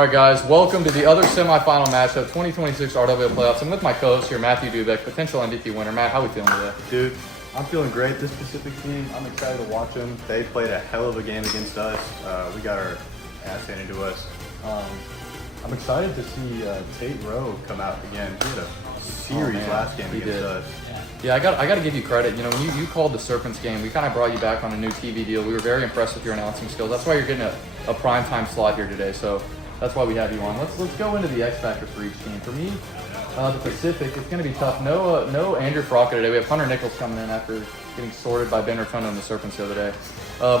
All right, guys, welcome to the other semifinal matchup, 2026 RWO playoffs. I'm with my co-host here, Matthew Dubek, potential MVP winner. Matt, how are we feeling today? Dude, I'm feeling great. This Pacific team, I'm excited to watch them. They played a hell of a game against us. We got our ass handed to us. I'm excited to see Tate Rowe come out again. He had a series last game against us. Yeah, I got to give you credit. You know, when you called the Serpents game, we kind of brought you back on a new TV deal. We were very impressed with your announcing skills. That's why you're getting a primetime slot here today. So that's why we have you on. Let's go into the X factor for each team. For me, the Pacific, it's going to be tough. No Andrew Frocka today. We have Hunter Nichols coming in after getting sorted by Ben Rotundo and the Serpents the other day.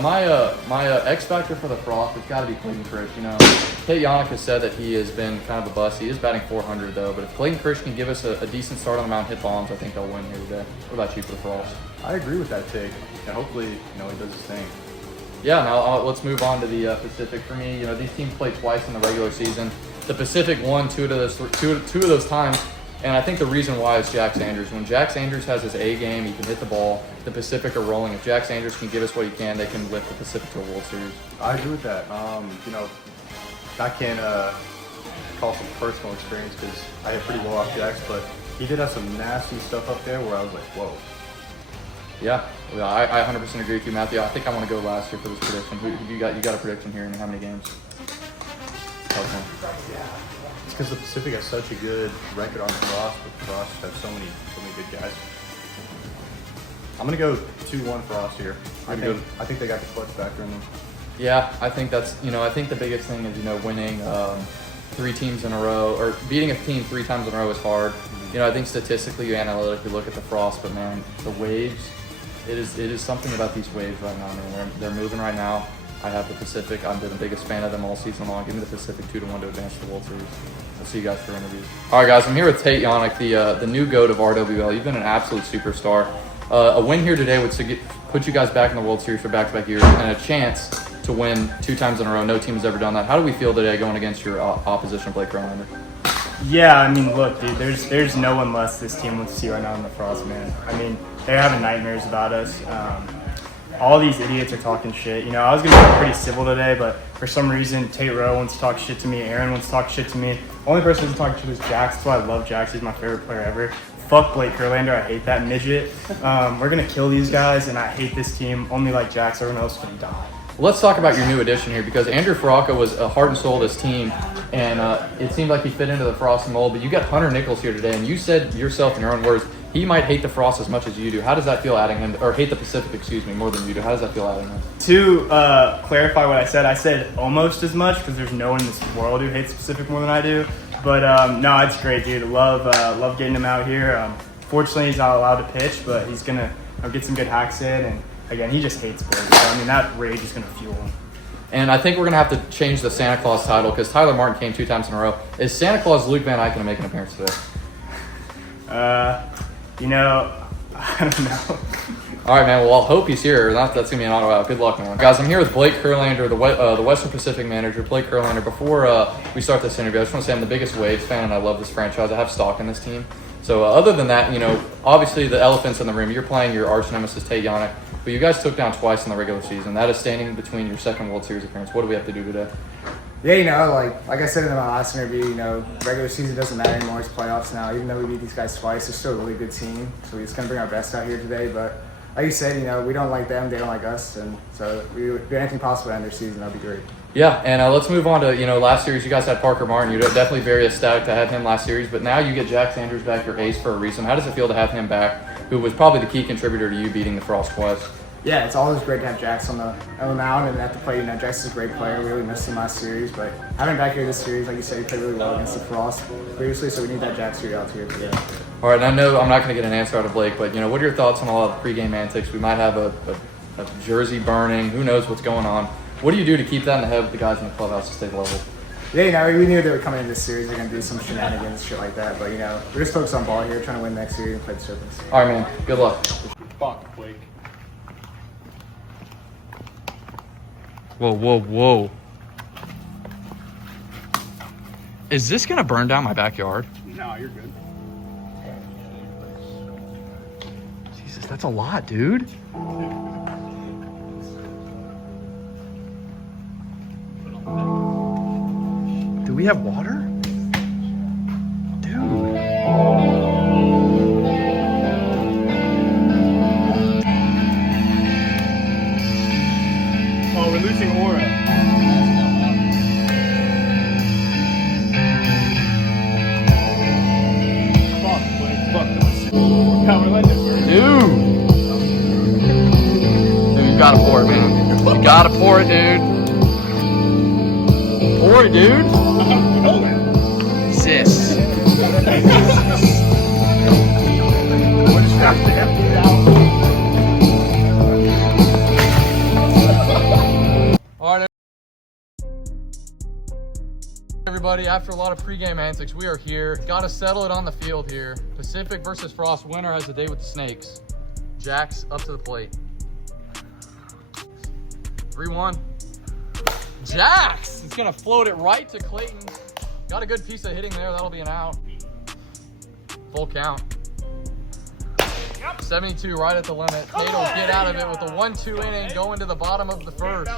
My X factor for the Frost has got to be Clayton Krish. You know, Tate Yannick has said that he has been kind of a bust. He is batting .400 though. But if Clayton Krish can give us a decent start on the mound, hit bombs, I think they'll win here today. What about you for the Frost? I agree with that take, and hopefully, he does his thing. Yeah, now let's move on to the Pacific. For me, these teams played twice in the regular season. The Pacific won two of those times, and I think the reason why is Jack Sanders. When Jack Sanders has his A game, he can hit the ball. The Pacific are rolling. If Jack Sanders can give us what he can, they can lift the Pacific to a World Series. I agree with that. I can't call some personal experience because I hit pretty well off Jax, but he did have some nasty stuff up there where I was like, whoa. Yeah, I 100% agree with you, Matthew. I think I want to go last here for this prediction. Who you got a prediction here, and how many games? Okay. It's because the Pacific has such a good record on the Frost, but the Frost have so many good guys. I'm gonna go 2-1 Frost here. I think they got the clutch factor in them. Yeah, I think that's I think the biggest thing is winning 3 teams in a row, or beating a team 3 times in a row is hard. I think statistically, you analytically look at the Frost, but man, the waves. It is something about these waves right now, man. They're moving right now. I have the Pacific. I've been the biggest fan of them all season long. Give me the Pacific 2-1 to advance to the World Series. I'll see you guys for interviews. All right, guys. I'm here with Tate Yannick, the new GOAT of RWL. You've been an absolute superstar. A win here today would put you guys back in the World Series for back-to-back years, and a chance to win 2 times in a row. No team has ever done that. How do we feel today going against your opposition, Blake Verlander? Yeah, I mean, look, dude, there's no one less this team wants to see right now in the Frost, man. I mean, they're having nightmares about us. All these idiots are talking shit. I was going to be pretty civil today, but for some reason, Tate Rowe wants to talk shit to me. Aaron wants to talk shit to me. Only person who's talking shit is Jax. That's why I love Jax. He's my favorite player ever. Fuck Blake Verlander. I hate that midget. We're going to kill these guys, and I hate this team. Only like Jax. Everyone else can die. Let's talk about your new addition here, because Andrew Frocka was a heart and soul of this team, and it seemed like he fit into the Frost mold. But you got Hunter Nichols here today, and you said yourself in your own words, he might hate the Frost as much as you do. How does that feel adding him, or hate the Pacific, more than you do? How does that feel adding him? To clarify what I said almost as much, because there's no one in this world who hates Pacific more than I do. But no, it's great, dude. Love getting him out here. Fortunately, he's not allowed to pitch, but he's gonna get some good hacks in. And again, he just hates Blake. So, that rage is gonna fuel him. And I think we're going to have to change the Santa Claus title, because Tyler Martin came 2 times in a row. Is Santa Claus Luke Van Eyck going to make an appearance today? I don't know. All right, man. Well, I'll hope he's here. That's going to be an auto out. Good luck, man. Guys, I'm here with Blake Kurlander, the Western Pacific manager. Blake Kurlander, before we start this interview, I just want to say I'm the biggest Waves fan, and I love this franchise. I have stock in this team. So other than that, obviously the elephants in the room, you're playing your arch nemesis, Tate Yannick. But you guys took down twice in the regular season. That is standing between your second World Series appearance. What do we have to do today? Yeah, like I said in my last interview, regular season doesn't matter anymore. It's playoffs now. Even though we beat these guys twice, they're still a really good team. So we're just going to bring our best out here today. But like you said, we don't like them. They don't like us. And so we would do anything possible to end their season. That would be great. Yeah, and let's move on to, last series you guys had Parker Martin. You're definitely very ecstatic to have him last series. But now you get Jack Sanders back, your ace, for a reason. How does it feel to have him back, who was probably the key contributor to you beating the Frost twice? Yeah, it's always great to have Jax on the mound and at the plate. Jax is a great player. We really missed him last series, but having him back here this series, like you said, he played really well against the Frost previously, so we need that Jax here out here today. All right, and I know I'm not going to get an answer out of Blake, but what are your thoughts on all of the pregame antics? We might have a jersey burning. Who knows what's going on? What do you do to keep that in the head of the guys in the clubhouse to stay level? Yeah, we knew they were coming in this series. They're going to do some shenanigans, shit like that. But, we're just focused on ball here, trying to win next series and play the Serpents. All right, man. Good luck. Fuck, Blake. Whoa. Is this going to burn down my backyard? No, you're good. Jesus, that's a lot, dude. Do we have water? Dude. Oh, we're losing aura. Dude, you gotta pour it, man. You gotta pour it, dude. Pour it, dude. Sis. All right, everybody. After a lot of pregame antics, we are here. Got to settle it on the field here. Pacific versus Frost. Winner has a date with the Snakes. Jax up to the plate. 3-1. Jax! He's gonna float it right to Clayton. Got a good piece of hitting there. That'll be an out. Full count. 72 right at the limit. Tate will get out of it with a 1-2 inning going to the bottom of the first.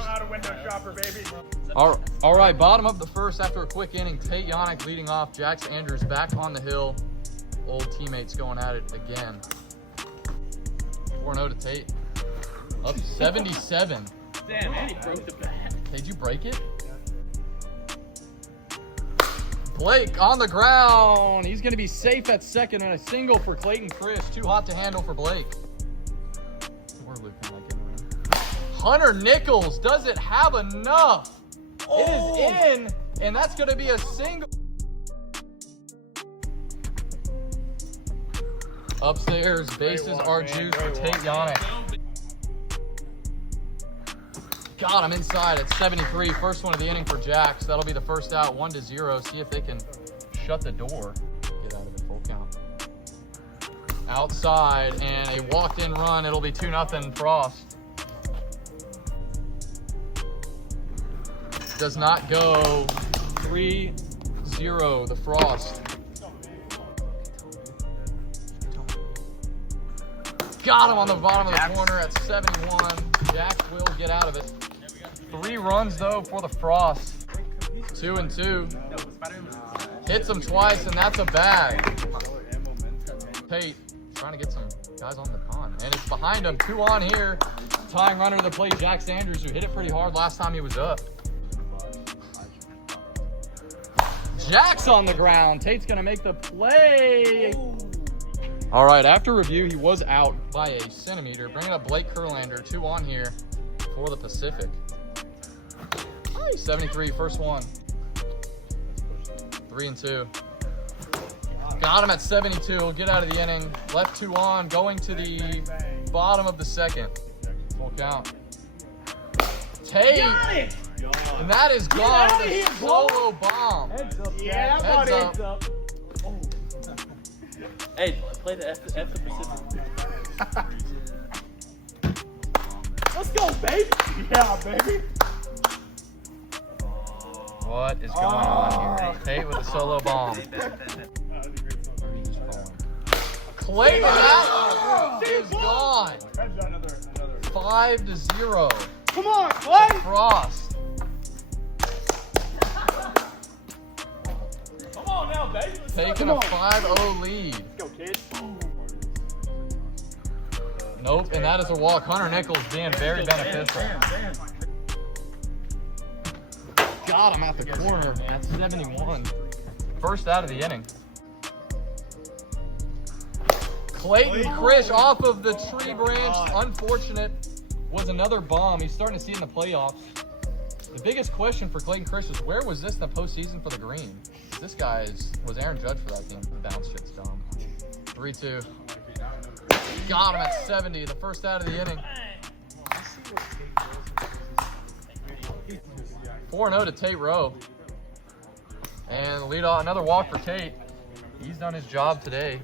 All right, bottom of the first after a quick inning. Tate Yannick leading off. Jax Andrews back on the hill. Old teammates going at it again. 4-0 to Tate. Up 77. Damn, and he broke the bat. Did you break it? Blake on the ground. He's going to be safe at second and a single for Clayton Chris. Too hot to handle for Blake. We're looping like it. Hunter Nichols doesn't have enough. It is in, and that's going to be a single. Upstairs, bases are juiced for Tate Yannick. Got him inside at 73. First one of the inning for Jax. That'll be the first out, 1-0. See if they can shut the door. Get out of it, full count. Outside, and a walked-in run. It'll be 2-0 Frost. Does not go. 3-0 the Frost. Got him on the bottom of the corner at 71. Jax will get out of it. 3 runs though for the Frost. 2-2. Hits him twice, and that's a bag. Tate trying to get some guys on the pond, and it's behind him. 2 on here. Tying runner to the plate, Jax Andrews, who hit it pretty hard last time he was up. Jax on the ground. Tate's gonna make the play. All right, after review, he was out by a centimeter. Bringing up Blake Kurlander, 2 on here for the Pacific. 73, first one. 3-2. Got him at 72. He'll get out of the inning. Left 2 on, going to the bottom of the second. Full count. Tate! And that is gone with a solo bomb. Heads up, Yeah, Heads up. heads up. Hey, play the F the Pacific. Let's go, baby. Yeah, baby. What is going on here? Tate with a solo bomb. Clayton, that is gone. 5-0. Come on, Clay. Frost. Come on now, baby. Taking a 5-0 lead. Go, kid. Nope, and that is a walk. Hunter Nichols being very beneficial. Got him at the corner at 71. First out of the inning. Clayton Krish off of the tree branch. Unfortunate. Was another bomb. He's starting to see in the playoffs. The biggest question for Clayton Krish is where was this in the postseason for the Green? This guy was Aaron Judge for that team. Bounce shit's dumb. 3-2. Got him at 70. The first out of the inning. 4-0 to Tate Rowe. And lead off another walk for Tate. He's done his job today.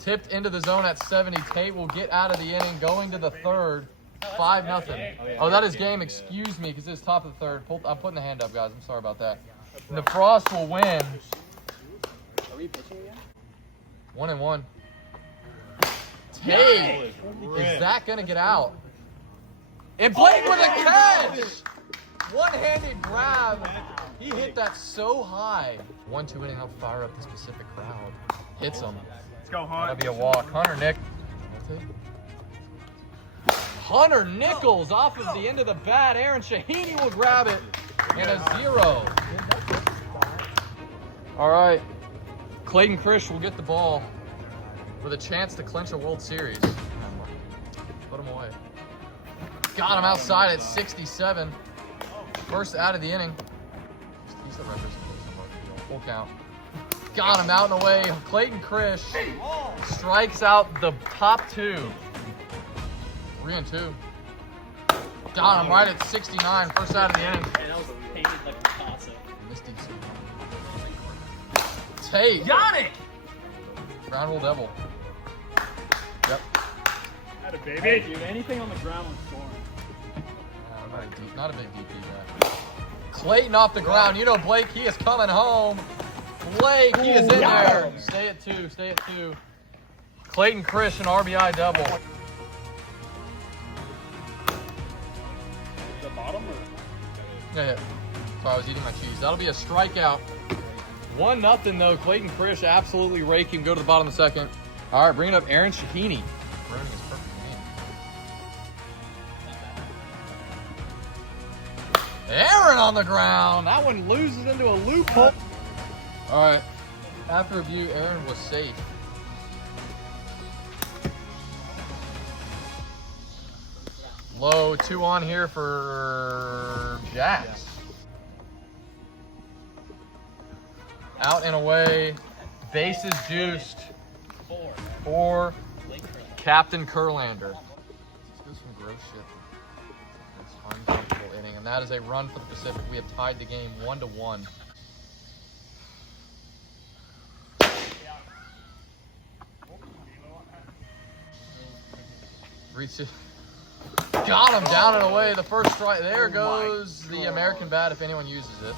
Tipped into the zone at 70. Tate will get out of the inning, going to the third. 5-0. Oh, that is game. Excuse me, because it's top of the third. I'm putting the hand up, guys. I'm sorry about that. And the Frost will win. Are we pitching again? 1-1. Tate, is that going to get out? And Blake with a catch! One-handed grab. He hit that so high. 1-2 inning, help fire up this Pacific crowd. Hits him. Let's go, That'll Hunt. be a walk. Hunter Nichols off of the end of the bat. Aaron Shahini will grab it. And a 0. All right. Clayton Krish will get the ball with a chance to clinch a World Series. Put him away. Got him outside at 67. First out of the inning. He's the representation of our field. Full count. Got him out and away. Clayton Krish strikes out the top 2. 3-2. Got him right at 69. First out of the inning. Man, that was painted like Picasso. Misty. Tate. Got it! Ground rule devil. Yep. Had a Hey, baby. dude, anything on the ground was scoring. Not a big DP guy. Clayton off the ground. You know Blake, he is coming home. Blake, he is in there. Stay at 2. Stay at 2. Clayton Krish, an RBI double. The bottom or? Yeah. Sorry, I was eating my cheese. That'll be a strikeout. 1-0 though. Clayton Krish absolutely raking. Go to the bottom of the second. All right, bring it up. Aaron Shahini. Ruining his perfect game. Aaron on the ground. That one loses into a loophole. All right. After review, Aaron was safe. Low 2 on here for Jax. Out and away. Bases juiced. 4. Captain Kurlander. Let's do some gross shit. This uncomfortable inning. And that is a run for the Pacific. We have tied the game 1-1. Got him down and away. The first strike. There goes the American bat if anyone uses it.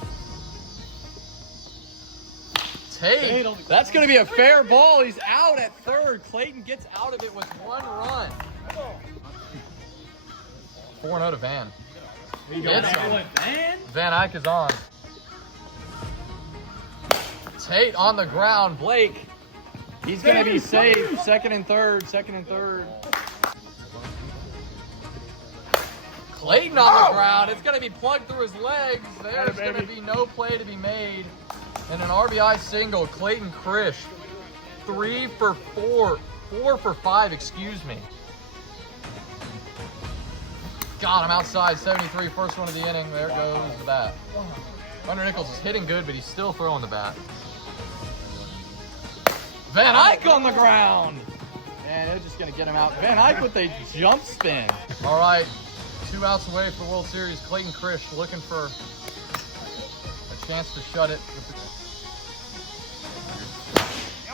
Tate. That's going to be a fair ball. He's out at third. Clayton gets out of it with 1 run. 4-0 to Van. Hits him. Van Eyck is on. Tate on the ground. Blake. He's going to be safe. Second and third. Clayton on the ground. It's going to be plugged through his legs. There's going to be no play to be made. And an RBI single. Clayton Krish. 3 for 4. 4 for 5, excuse me. Got him outside. 73. First one of the inning. There goes the bat. Hunter Nichols is hitting good, but he's still throwing the bat. Van Eyck on the ground. Man, they're just going to get him out. Van Eyck with a jump spin. All right. 2 outs away for the World Series. Clayton Krish looking for a chance to shut it.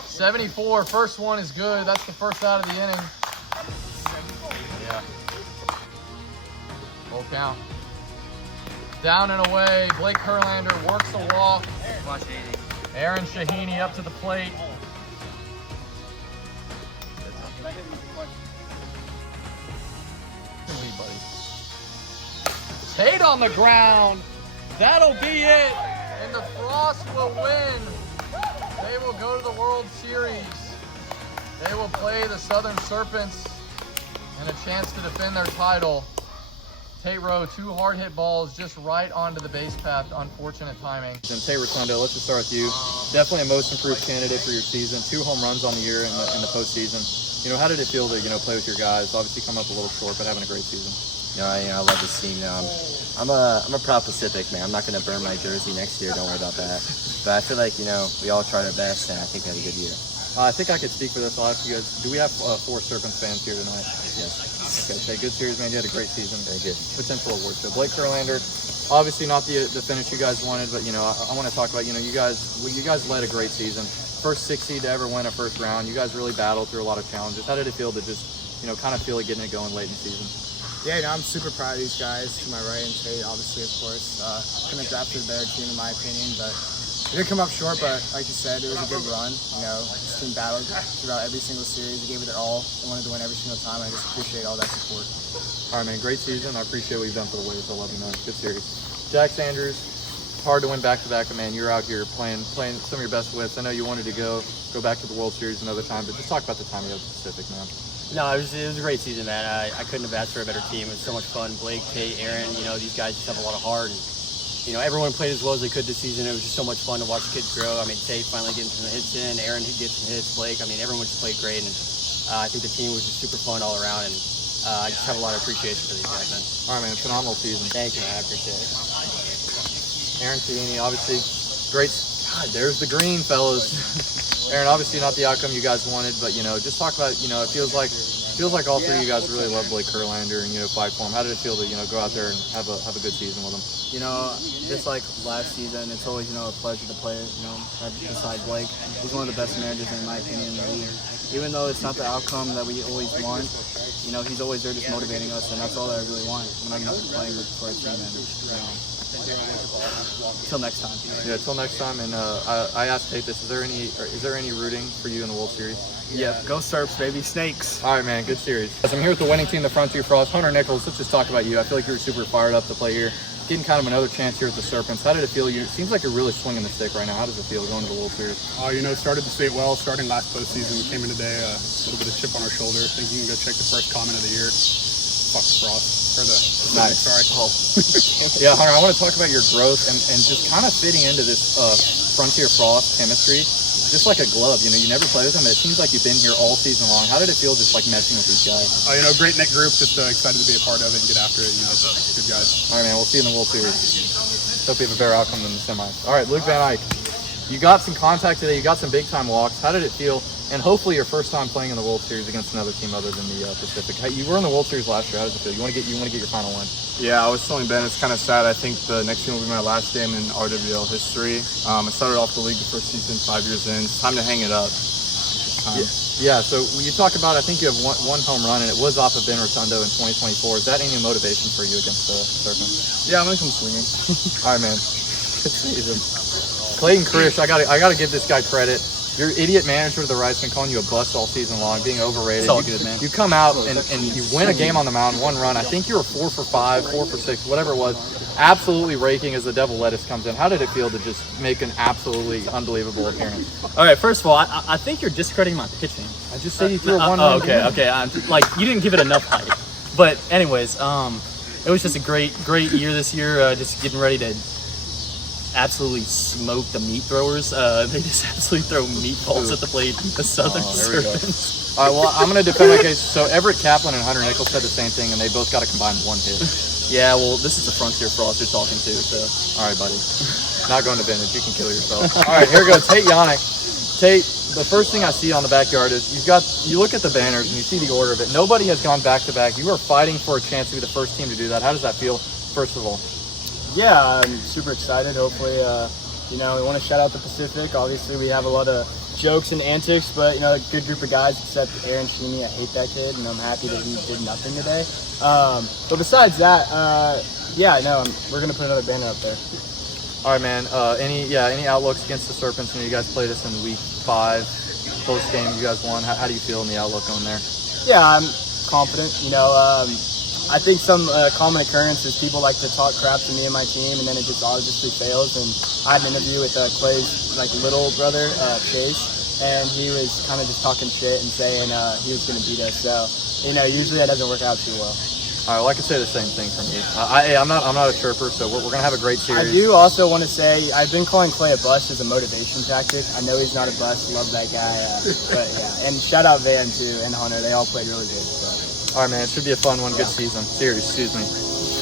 74. First one is good. That's the first out of the inning. Yeah. Full count. Down and away. Blake Kurlander works the walk. Aaron Shahini up to the plate. Lead, buddy. Tate on the ground. That'll be it. And the Frost will win. They will go to the World Series. They will play the Southern Serpents and a chance to defend their title. Tate Rowe, 2 hard hit balls just right onto the base path. Unfortunate timing. And Tate Rotundo, let's just start with you. Definitely a most improved candidate for your season. 2 home runs on the year in the postseason. You know, how did it feel to play with your guys? Obviously, come up a little short, but having a great season. I love this team. I'm a proud Pacific man. I'm not gonna burn my jersey next year. Don't worry about that. But I feel like we all tried our best, and I think we had a good year. I think I could speak for this. I'll ask you guys. Do we have 4 Serpents fans here tonight? Yes. Okay, good series, man. You had a great season. Very good. Potential award show. Blake Kurlander, obviously not the finish you guys wanted, but I want to talk about you guys led a great season. First 6 seed to ever win a first round. You guys really battled through a lot of challenges. How did it feel to just kind of feel like getting it going late in the season? Yeah, I'm super proud of these guys. To my right and Tate, obviously, of course. Couldn't have drafted a better team in my opinion, but we did come up short. But like you said, it was a good run. This team battled throughout every single series. They gave it their all. They wanted to win every single time. I just appreciate all that support. All right, man. Great season. I appreciate what you've done for the Waves. I love you, man. Good series. Jack Sanders, hard to win back-to-back, but man, you're out here playing some of your best wits. I know you wanted to go back to the World Series another time, but just talk about the time you had at the Pacific, man. No, it was a great season, man. I couldn't have asked for a better team. It was so much fun. Blake, Tate, Aaron, these guys just have a lot of heart. And, everyone played as well as they could this season. It was just so much fun to watch the kids grow. I mean, Tate finally getting some hits in. Aaron getting some hits. Blake, everyone just played great. And I think the team was just super fun all around. And I just have a lot of appreciation for these guys, man. All right, man, phenomenal season. Thank you, man. I appreciate it. Aaron Ciani, obviously, great. God, there's the green, fellas. Aaron, obviously not the outcome you guys wanted, but, just talk about, it feels like all three of you guys really love Blake Kurlander and, fight for him. How did it feel to, go out there and have a good season with him? Just like last season, it's always, a pleasure to play, right beside Blake. He's one of the best managers, in my opinion, in the league. Even though it's not the outcome that we always want, he's always there just motivating us, and that's all that I really want when I'm playing for a team. Till next time. Yeah, till next time. And I asked Tate this: is there any rooting for you in the World Series? Yeah, go Serps, baby, Snakes. All right, man, good series. As I'm here with the winning team, the Frontier Frost, Hunter Nichols. Let's just talk about you. I feel like you're super fired up to play here, getting kind of another chance here at the Serpents. How did it feel? It seems like you're really swinging the stick right now. How does it feel going to the World Series? Started the state well, starting last postseason. We came in today a little bit of chip on our shoulder. I think you can go check the first comment of the year. Fuck the Frost. Or the Nice. Sorry. Oh. Yeah, Hunter, I want to talk about your growth and just kind of fitting into this Frontier Frost chemistry. Just like a glove, you never play with them, but it seems like you've been here all season long. How did it feel just like messing with these guys? Great knit group. Just excited to be a part of it and get after it. Good guys. All right, man, we'll see you in the World Series. Hope you have a better outcome than the semis. All right, Luke Van Eyck, you got some contact today. You got some big-time walks. How did it feel? And hopefully your first time playing in the World Series against another team other than the Pacific. You were in the World Series last year. How does it feel? You want to get your final win? Yeah, I was telling Ben it's kind of sad. I think the next game will be my last game in RWL history. I started off the league the first season 5 years in. It's time to hang it up. Yeah, so when you talk about, I think you have one home run, and it was off of Ben Rotundo in 2024. Is that any motivation for you against the Serpents? Yeah, I'm going to come swinging. All right, man. Good season. Clayton Krish, I gotta give this guy credit. Your idiot manager of the Rice been calling you a bust all season long, being overrated. It's all good, man. You come out and you win a game on the mound, one run. I think you were 4 for 5, 4 for 6, whatever it was. Absolutely raking as the Devil Lettuce comes in. How did it feel to just make an absolutely unbelievable appearance? All right, first of all, I think you're discrediting my pitching. I just said you threw a one-run. Okay. You didn't give it enough hype. But anyways, it was just a great year this year. Just getting ready to absolutely smoke the meat throwers. They just absolutely throw meatballs at the plate. The Southern Serpents. All right, well, I'm going to defend my case. So Everett Kaplan and Hunter Nichols said the same thing, and they both got a combined 1 hit. Yeah, well, this is the Frontier Frost you're talking to. So, all right, buddy. Not going to vintage. You can kill yourself. All right, here we go. Tate Yannick. Tate, the first thing I see on the backyard is you look at the banners and you see the order of it. Nobody has gone back-to-back. You are fighting for a chance to be the first team to do that. How does that feel, first of all? Yeah, I'm super excited. Hopefully, we want to shout out the Pacific. Obviously, we have a lot of jokes and antics, but, a good group of guys except Aaron Sheeny. I hate that kid, and I'm happy that he did nothing today. But besides that, we're going to put another banner up there. All right, man. Any outlooks against the Serpents? You guys played us in week 5, close game. You guys won. How do you feel in the outlook on there? Yeah, I'm confident. I think some common occurrence is people like to talk crap to me and my team, and then it just obviously fails. And I had an interview with Clay's little brother, Chase, and he was kind of just talking shit and saying he was going to beat us. So, usually that doesn't work out too well. All right, well, I could say the same thing for me. I'm not a chirper, so we're going to have a great series. I do also want to say I've been calling Clay a bust as a motivation tactic. I know he's not a bust. Love that guy. But, yeah. And shout out Van, too, and Hunter. They all played really good. So. All right, man. It should be a fun one. Good season. Series, excuse me.